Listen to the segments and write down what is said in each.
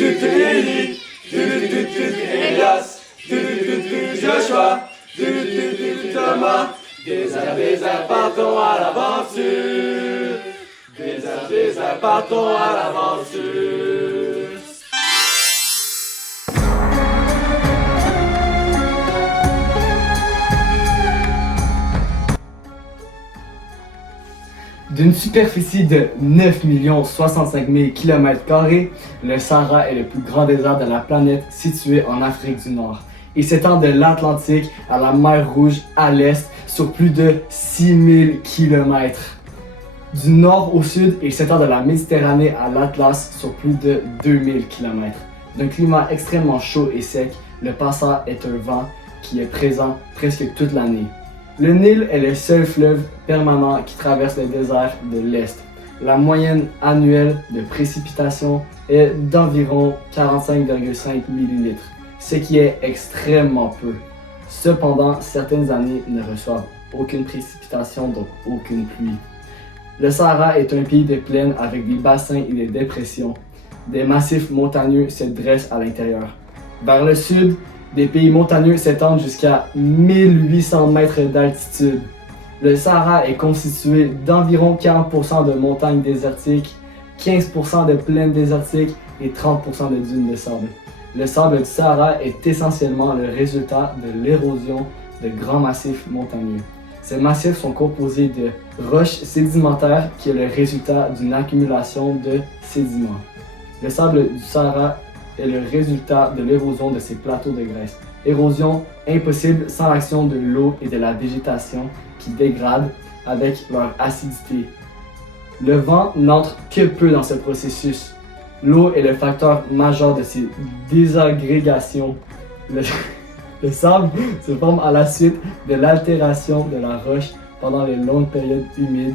Élie, Elias, Joshua, Thomas. Désert, partons à l'aventure. Désert, partons à l'aventure. D'une superficie de 9 065 000 km², le Sahara est le plus grand désert de la planète situé en Afrique du Nord. Il s'étend de l'Atlantique à la mer Rouge à l'est sur plus de 6 000 km. Du nord au sud, il s'étend de la Méditerranée à l'Atlas sur plus de 2 000 km. D'un climat extrêmement chaud et sec, le Passa est un vent qui est présent presque toute l'année. Le Nil est le seul fleuve permanent qui traverse le désert de l'Est. La moyenne annuelle de précipitation est d'environ 45,5 ml, ce qui est extrêmement peu. Cependant, certaines années ne reçoivent aucune précipitation, donc aucune pluie. Le Sahara est un pays de plaine avec des bassins et des dépressions. Des massifs montagneux se dressent à l'intérieur. Vers le sud, des pays montagneux s'étendent jusqu'à 1800 mètres d'altitude. Le Sahara est constitué d'environ 40% de montagnes désertiques, 15% de plaines désertiques et 30% de dunes de sable. Le sable du Sahara est essentiellement le résultat de l'érosion de grands massifs montagneux. Ces massifs sont composés de roches sédimentaires qui est le résultat d'une accumulation de sédiments. Le sable du Sahara est le résultat de l'érosion de ces plateaux de graisse. Érosion impossible sans l'action de l'eau et de la végétation qui dégradent avec leur acidité. Le vent n'entre que peu dans ce processus. L'eau est le facteur majeur de ces désagrégations. Le sable se forme à la suite de l'altération de la roche pendant les longues périodes humides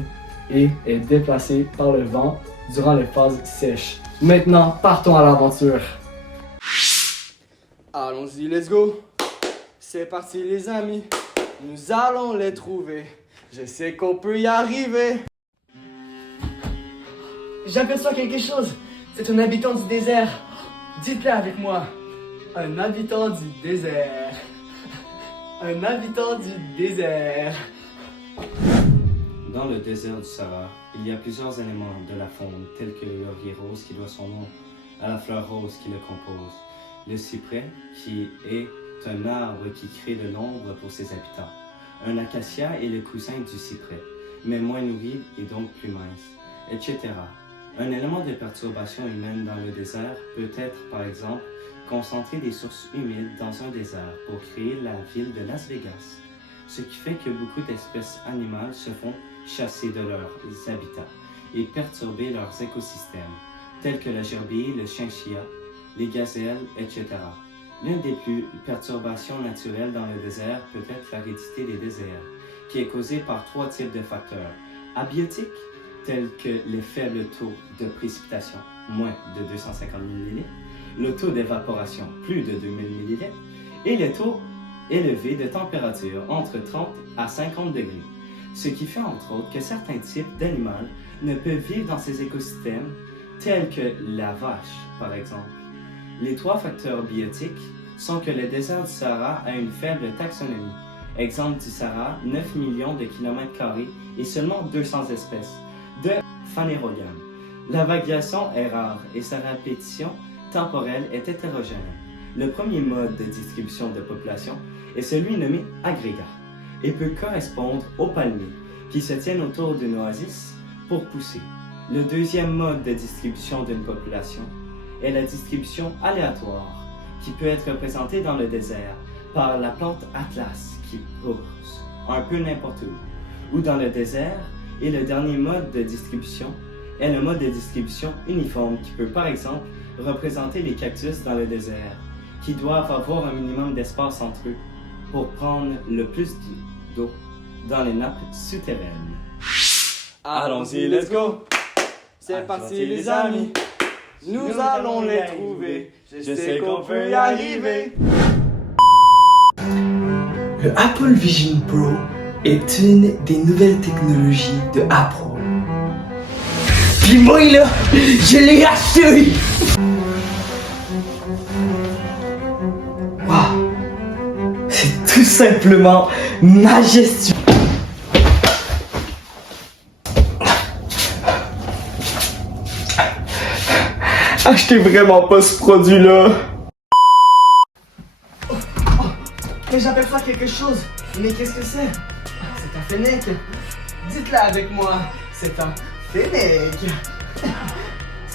et est déplacé par le vent durant les phases sèches. Maintenant, partons à l'aventure. Allons-y, let's go. C'est parti les amis, nous allons les trouver. Je sais qu'on peut y arriver. J'aperçois quelque chose. C'est un habitant du désert. Dites-le avec moi. Un habitant du désert. Un habitant du désert. Dans le désert du Sahara, il y a plusieurs éléments de la faune, tels que le laurier rose qui doit son nom à la fleur rose qui le compose, le cyprès qui est un arbre qui crée de l'ombre pour ses habitants, un acacia est le cousin du cyprès, mais moins nourri et donc plus mince, etc. Un élément de perturbation humaine dans le désert peut être, par exemple, concentrer des sources humides dans un désert pour créer la ville de Las Vegas, ce qui fait que beaucoup d'espèces animales se font chasser de leurs habitats et perturber leurs écosystèmes, tels que la gerbille, le chinchilla, les gazelles, etc. L'une des plus perturbations naturelles dans le désert peut être l'aridité des déserts, qui est causée par 3 types de facteurs. Abiotiques, tels que les faibles taux de précipitation, moins de 250 ml, le taux d'évaporation, plus de 2000 ml, et le taux élevé de température, entre 30 à 50 degrés, ce qui fait entre autres que certains types d'animaux ne peuvent vivre dans ces écosystèmes, tels que la vache, par exemple. Les 3 facteurs biotiques sont que le désert du Sahara a une faible taxonomie. Exemple du Sahara, 9 millions de km² et seulement 200 espèces de Phanerogames. La variation est rare et sa répétition temporelle est hétérogène. Le premier mode de distribution de population est celui nommé agrégat et peut correspondre aux palmiers qui se tiennent autour d'une oasis pour pousser. Le deuxième mode de distribution d'une population est la distribution aléatoire qui peut être représentée dans le désert par la plante Atlas qui pousse un peu n'importe où, ou dans le désert, et le dernier mode de distribution est le mode de distribution uniforme qui peut par exemple représenter les cactus dans le désert qui doivent avoir un minimum d'espace entre eux pour prendre le plus d'eau dans les nappes souterraines. Allons-y, let's go. C'est parti les amis, nous allons les trouver. Je sais qu'on peut y arriver. Le Apple Vision Pro est une des nouvelles technologies de Apple. Puis moi là, je l'ai acheté! simplement majestueux. Achetez vraiment pas ce produit-là. Mais j'aperçois quelque chose. Mais qu'est-ce que c'est? C'est un fennec. Dites-le avec moi. C'est un fennec.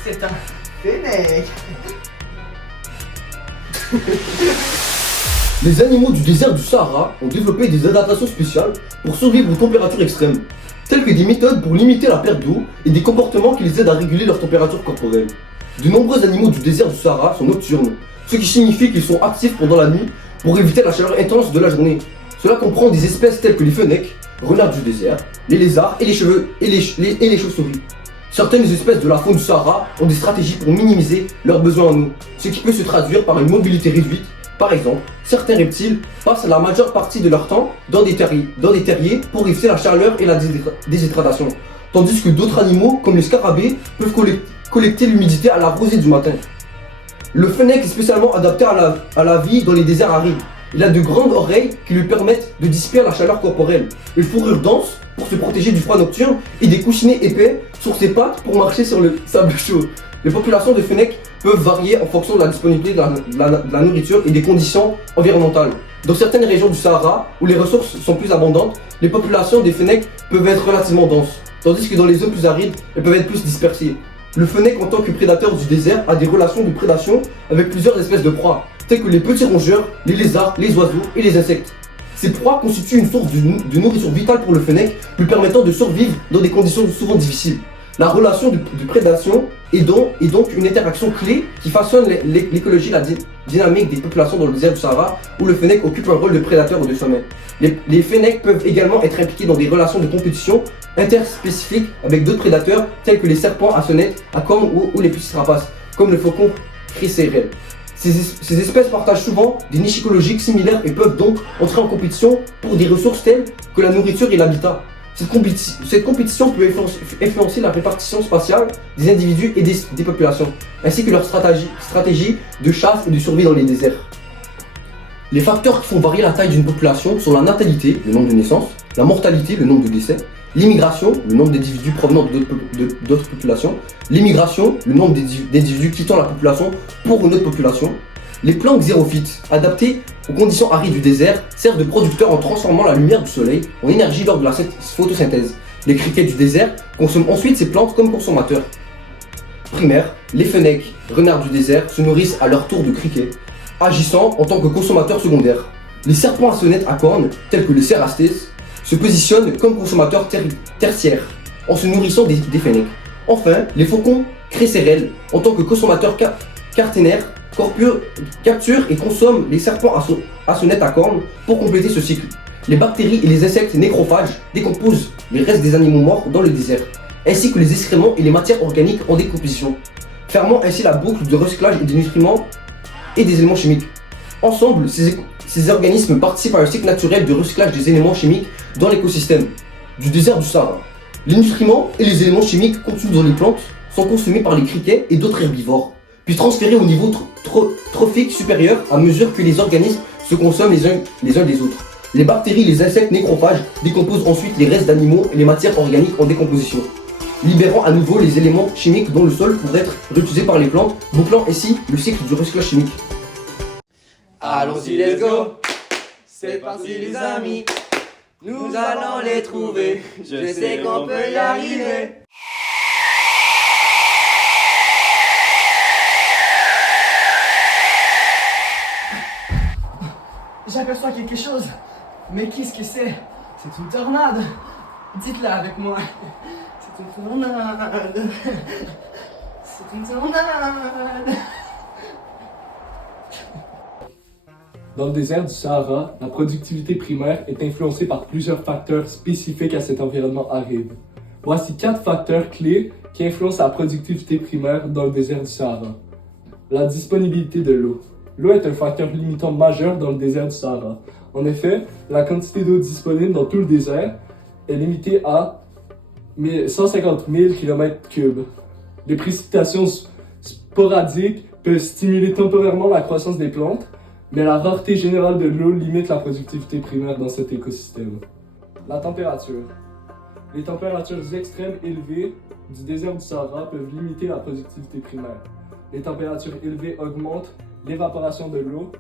C'est un fennec. Les animaux du désert du Sahara ont développé des adaptations spéciales pour survivre aux températures extrêmes, telles que des méthodes pour limiter la perte d'eau et des comportements qui les aident à réguler leur température corporelle. De nombreux animaux du désert du Sahara sont nocturnes, ce qui signifie qu'ils sont actifs pendant la nuit pour éviter la chaleur intense de la journée. Cela comprend des espèces telles que les fennecs, renards du désert, les lézards et les chauves-souris. Certaines espèces de la faune du Sahara ont des stratégies pour minimiser leurs besoins en eau, ce qui peut se traduire par une mobilité réduite. Par exemple, certains reptiles passent la majeure partie de leur temps dans des terriers pour éviter la chaleur et la déshydratation, tandis que d'autres animaux, comme les scarabées, peuvent collecter l'humidité à la rosée du matin. Le fennec est spécialement adapté à la vie dans les déserts arides. Il a de grandes oreilles qui lui permettent de dissiper la chaleur corporelle, une fourrure dense pour se protéger du froid nocturne et des coussinets épais sur ses pattes pour marcher sur le sable chaud. Les populations de fennecs peuvent varier en fonction de la disponibilité de la nourriture et des conditions environnementales. Dans certaines régions du Sahara, où les ressources sont plus abondantes, les populations des fennecs peuvent être relativement denses, tandis que dans les zones plus arides, elles peuvent être plus dispersées. Le fennec, en tant que prédateur du désert, a des relations de prédation avec plusieurs espèces de proies, telles que les petits rongeurs, les lézards, les oiseaux et les insectes. Ces proies constituent une source de nourriture vitale pour le fennec, lui permettant de survivre dans des conditions souvent difficiles. La relation de prédation est donc une interaction clé qui façonne l'écologie et la dynamique des populations dans le désert du Sahara, où le fennec occupe un rôle de prédateur ou de sommet. Les fennecs peuvent également être impliqués dans des relations de compétition interspécifiques avec d'autres prédateurs tels que les serpents à sonnette, à cornes ou les petits rapaces, comme le faucon chrysérel. Ces espèces partagent souvent des niches écologiques similaires et peuvent donc entrer en compétition pour des ressources telles que la nourriture et l'habitat. Cette compétition peut influencer la répartition spatiale des individus et des populations, ainsi que leur stratégie de chasse et de survie dans les déserts. Les facteurs qui font varier la taille d'une population sont la natalité, le nombre de naissances, la mortalité, le nombre de décès, l'immigration, le nombre d'individus provenant d'autres populations, l'immigration, le nombre d'individus quittant la population pour une autre population. Les plantes xérophytes, adaptées aux conditions arides du désert, servent de producteurs en transformant la lumière du soleil en énergie lors de la photosynthèse. Les criquets du désert consomment ensuite ces plantes comme consommateurs primaires. Les fennecs, renards du désert, se nourrissent à leur tour de criquets, agissant en tant que consommateurs secondaires. Les serpents à sonnettes à cornes, tels que les cerastes, se positionnent comme consommateurs tertiaires, en se nourrissant des fennecs. Enfin, les faucons chrysérels, en tant que consommateurs quaternaires, capturent et consomment les serpents à sonnettes à cornes pour compléter ce cycle. Les bactéries et les insectes nécrophages décomposent les restes des animaux morts dans le désert, ainsi que les excréments et les matières organiques en décomposition, fermant ainsi la boucle de recyclage et des nutriments et des éléments chimiques. Ensemble, ces organismes participent à un cycle naturel de recyclage des éléments chimiques dans l'écosystème du désert du Sahara. Les nutriments et les éléments chimiques contenus dans les plantes sont consommés par les criquets et d'autres herbivores, puis transférés au niveau trophique supérieur à mesure que les organismes se consomment les uns des autres. Les bactéries et les insectes nécrophages décomposent ensuite les restes d'animaux et les matières organiques en décomposition, libérant à nouveau les éléments chimiques dans le sol pour être réutilisés par les plantes, bouclant ainsi le cycle du recyclage chimique. Allons-y, let's go. C'est parti les amis, nous allons les trouver. Je sais qu'on peut y arriver. J'aperçois quelque chose. Mais qu'est-ce que c'est? C'est une tornade. Dites-le avec moi. C'est une tornade. C'est une tornade. Dans le désert du Sahara, la productivité primaire est influencée par plusieurs facteurs spécifiques à cet environnement aride. Voici 4 facteurs clés qui influencent la productivité primaire dans le désert du Sahara. La disponibilité de l'eau. L'eau est un facteur limitant majeur dans le désert du Sahara. En effet, la quantité d'eau disponible dans tout le désert est limitée à 150 000 km3. Les précipitations sporadiques peuvent stimuler temporairement la croissance des plantes, Mais la rareté générale de l'eau limite la productivité primaire dans cet écosystème. La température. Les températures extrêmes élevées du désert du Sahara peuvent limiter la productivité primaire. Les températures élevées augmentent l'évaporation de l'eau,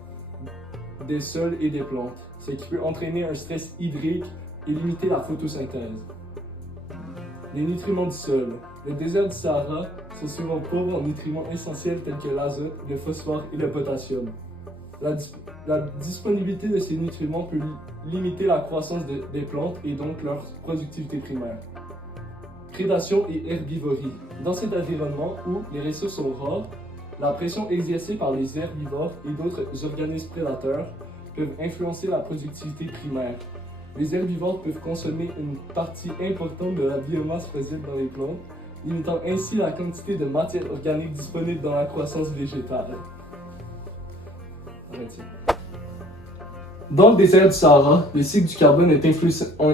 des sols et des plantes, ce qui peut entraîner un stress hydrique et limiter la photosynthèse. Les nutriments du sol. Les déserts du Sahara sont souvent pauvres en nutriments essentiels tels que l'azote, le phosphore et le potassium. La disponibilité de ces nutriments peut limiter la croissance des plantes et donc leur productivité primaire. Prédation et herbivorie. Dans cet environnement où les ressources sont rares, la pression exercée par les herbivores et d'autres organismes prédateurs peuvent influencer la productivité primaire. Les herbivores peuvent consommer une partie importante de la biomasse fossile dans les plantes, limitant ainsi la quantité de matière organique disponible dans la croissance végétale. Dans le désert du Sahara, le cycle du carbone est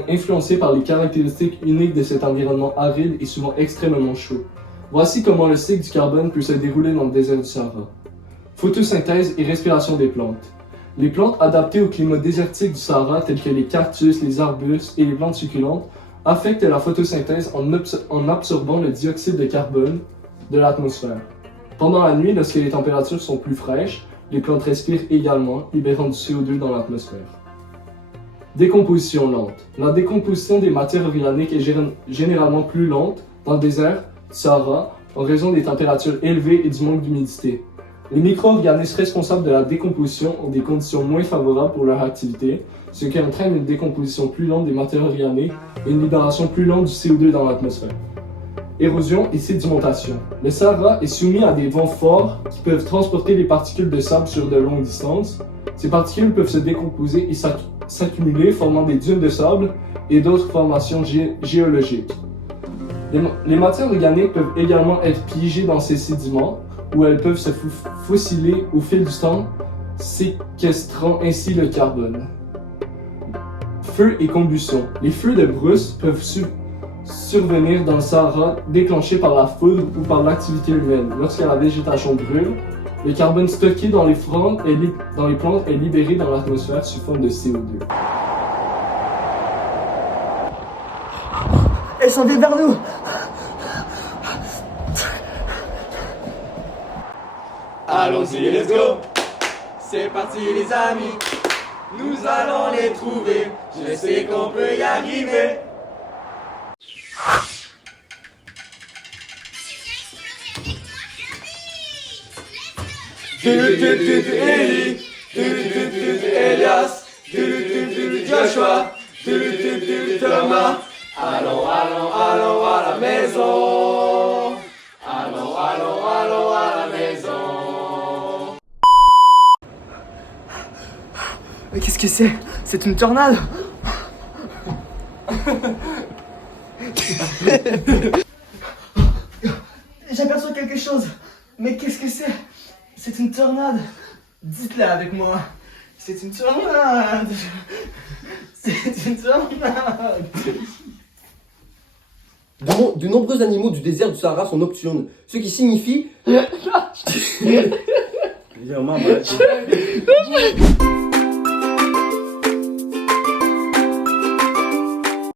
influencé par les caractéristiques uniques de cet environnement aride et souvent extrêmement chaud. Voici comment le cycle du carbone peut se dérouler dans le désert du Sahara. Photosynthèse et respiration des plantes. Les plantes adaptées au climat désertique du Sahara, telles que les cactus, les arbustes et les plantes succulentes, affectent la photosynthèse en absorbant le dioxyde de carbone de l'atmosphère. Pendant la nuit, lorsque les températures sont plus fraîches, les plantes respirent également, libérant du CO2 dans l'atmosphère. Décomposition lente. La décomposition des matières organiques est généralement plus lente dans le désert du Sahara en raison des températures élevées et du manque d'humidité. Les micro-organismes responsables de la décomposition ont des conditions moins favorables pour leur activité, ce qui entraîne une décomposition plus lente des matières organiques et une libération plus lente du CO2 dans l'atmosphère. Érosion et sédimentation. Le Sahara est soumis à des vents forts qui peuvent transporter les particules de sable sur de longues distances. Ces particules peuvent se décomposer et s'accumuler, formant des dunes de sable et d'autres formations géologiques. Les matières organiques peuvent également être piégées dans ces sédiments, où elles peuvent se fossiler au fil du temps, séquestrant ainsi le carbone. Feu et combustion. Les feux de brousse peuvent survenir dans le Sahara déclenchés par la foudre ou par l'activité humaine. Lorsque la végétation brûle, le carbone stocké dans les plantes est libéré dans l'atmosphère sous forme de CO2. Elles s'en viennent vers nous. Allons-y, let's go. C'est parti les amis. Nous allons les trouver. Je sais qu'on peut y arriver. Ellie, Elias, Joshua, Thomas. Allons à la maison. Allons à la maison. Mais qu'est-ce que c'est? C'est une tornade. J'aperçois quelque chose. Mais qu'est-ce que c'est? C'est une tornade. Dites-le avec moi. C'est une tornade. C'est une tornade. De nombreux animaux du désert du Sahara sont nocturnes, ce qui signifie... Yo, my bad.